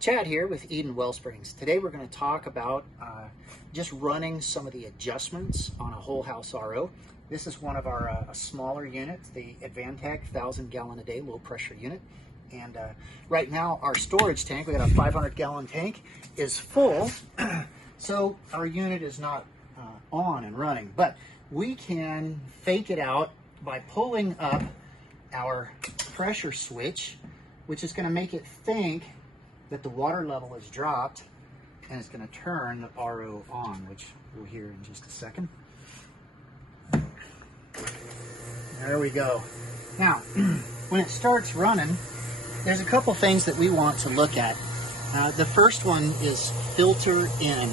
Chad here with Eden Wellsprings. Today we're going to talk about just running some of the adjustments on a whole house RO. This is one of our smaller units, the Advantech 1,000 gallon a day low pressure unit. And right now our storage tank, we got a 500 gallon tank, is full. So our unit is not on and running, but we can fake it out by pulling up our pressure switch, which is going to make it think that the water level is dropped, and it's going to turn the RO on, which we'll hear in just a second. There we go. Now, when it starts running, there's a couple things that we want to look at. The first one is filter in,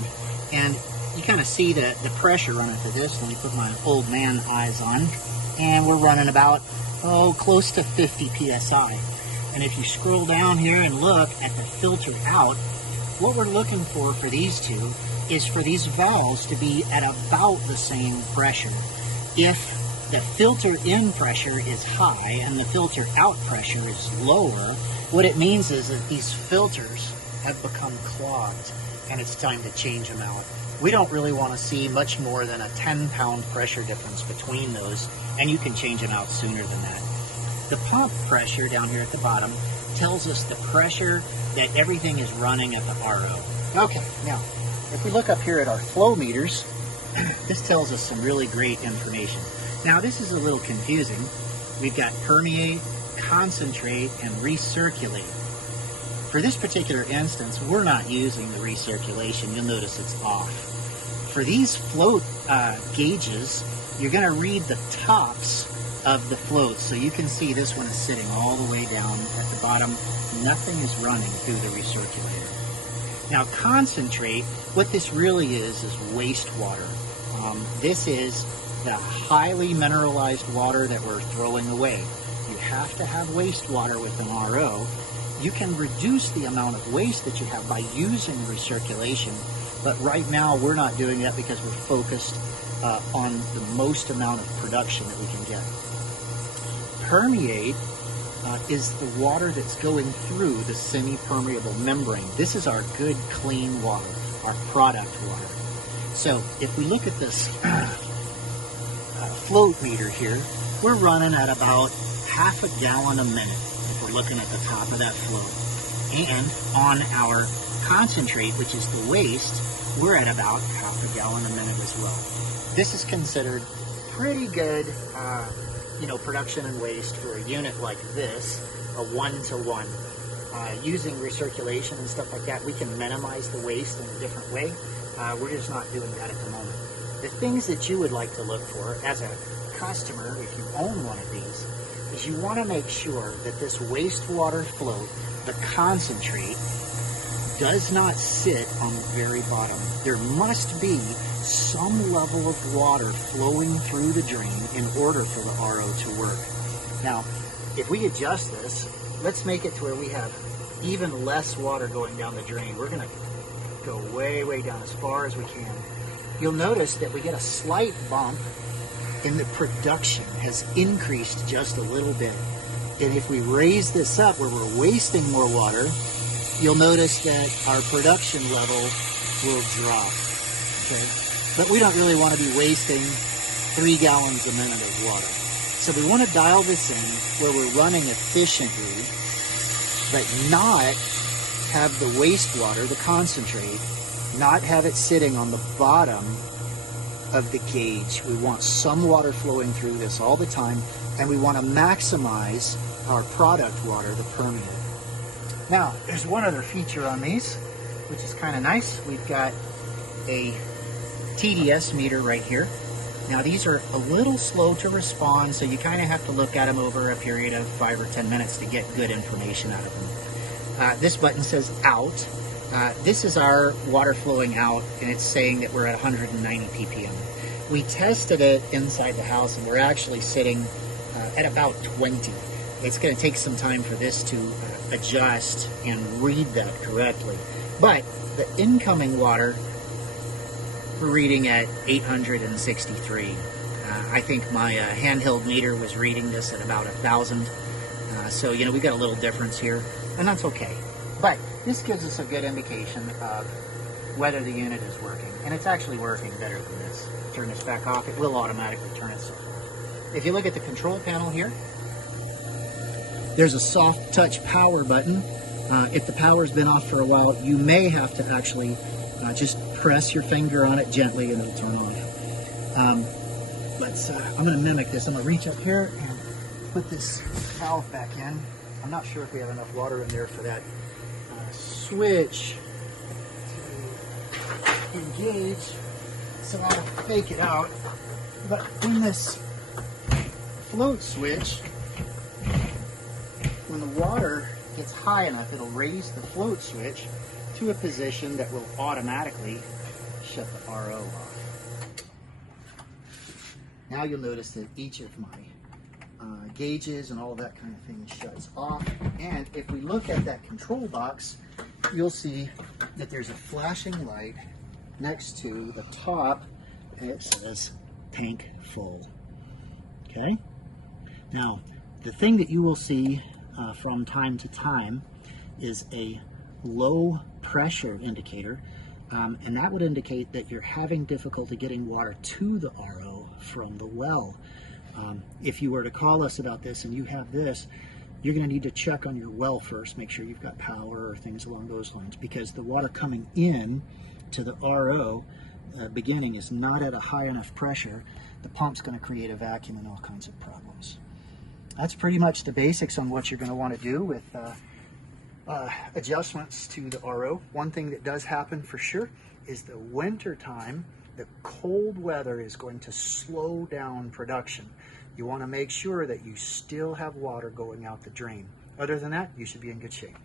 and you kind of see the pressure running through this. Let me put my old man eyes on, and we're running about, close to 50 psi. And if you scroll down here and look at the filter out, what we're looking for these two is for these valves to be at about the same pressure. If the filter in pressure is high and the filter out pressure is lower, what it means is that these filters have become clogged and it's time to change them out. We don't really want to see much more than a 10-pound pressure difference between those, and you can change them out sooner than that. The pump pressure down here at the bottom tells us the pressure that everything is running at the RO. Okay, now, if we look up here at our flow meters, this tells us some really great information. Now, this is a little confusing. We've got permeate, concentrate, and recirculate. For this particular instance, we're not using the recirculation. You'll notice it's off. For these float gauges, you're going to read the tops of the floats. So you can see this one is sitting all the way down at the bottom. Nothing is running through the recirculator. Now, concentrate, what this really is wastewater. This is the highly mineralized water that we're throwing away. You have to have wastewater with an RO. You can reduce the amount of waste that you have by using recirculation, but right now we're not doing that because we're focused on the most amount of production that we can get. Permeate is the water that's going through the semi-permeable membrane. This is our good, clean water, our product water. So if we look at this float meter here, we're running at about half a gallon a minute if we're looking at the top of that float. And on our concentrate, which is the waste, we're at about half a gallon a minute as well. This is considered pretty good production and waste for a unit like this, a 1-to-1. Using recirculation and stuff like that, we can minimize the waste in a different way. We're just not doing that at the moment. The things that you would like to look for as a customer, if you own one of these, is you want to make sure that this wastewater float, the concentrate, does not sit on the very bottom. There must be some level of water flowing through the drain in order for the RO to work. Now, if we adjust this, let's make it to where we have even less water going down the drain. We're going to go way, way down as far as we can. You'll notice that we get a slight bump in the production has increased just a little bit. And if we raise this up where we're wasting more water, you'll notice that our production level will drop. Okay? But we don't really want to be wasting 3 gallons a minute of water. So we want to dial this in where we're running efficiently, but not have the wastewater, the concentrate, not have it sitting on the bottom of the gauge. We want some water flowing through this all the time, and we want to maximize our product water, the permeate. Now, there's one other feature on these, which is kind of nice. We've got a TDS meter right here. Now, these are a little slow to respond, so you kind of have to look at them over a period of 5 or 10 minutes to get good information out of them. This button says out. This is our water flowing out, and it's saying that we're at 190 ppm. We tested it inside the house, and we're actually sitting at about 20. It's going to take some time for this to adjust and read that correctly. But the incoming water, we're reading at 863. I think my handheld meter was reading this at about 1,000. So, we got a little difference here, and that's okay. But this gives us a good indication of whether the unit is working. And it's actually working better than this. Turn this back off, it will automatically turn itself off. If you look at the control panel here, there's a soft touch power button. If the power's been off for a while, you may have to actually just press your finger on it gently and it'll turn on. I'm going to mimic this. I'm going to reach up here and put this valve back in. I'm not sure if we have enough water in there for that switch to engage, so I'll fake it out. But in this float switch, when the water gets high enough, it'll raise the float switch to a position that will automatically shut the RO off. Now you'll notice that each of my gauges and all of that kind of thing shuts off. And if we look at that control box, you'll see that there's a flashing light next to the top, and it says tank full. Okay? Now, the thing that you will see from time to time is a low pressure indicator, and that would indicate that you're having difficulty getting water to the RO from the well. If you were to call us about this and you have this, you're going to need to check on your well first, make sure you've got power or things along those lines, because the water coming in to the RO beginning is not at a high enough pressure. The pump's going to create a vacuum and all kinds of problems. That's pretty much the basics on what you're going to want to do with adjustments to the RO. One thing that does happen for sure is the winter time, the cold weather is going to slow down production. You want to make sure that you still have water going out the drain. Other than that, you should be in good shape.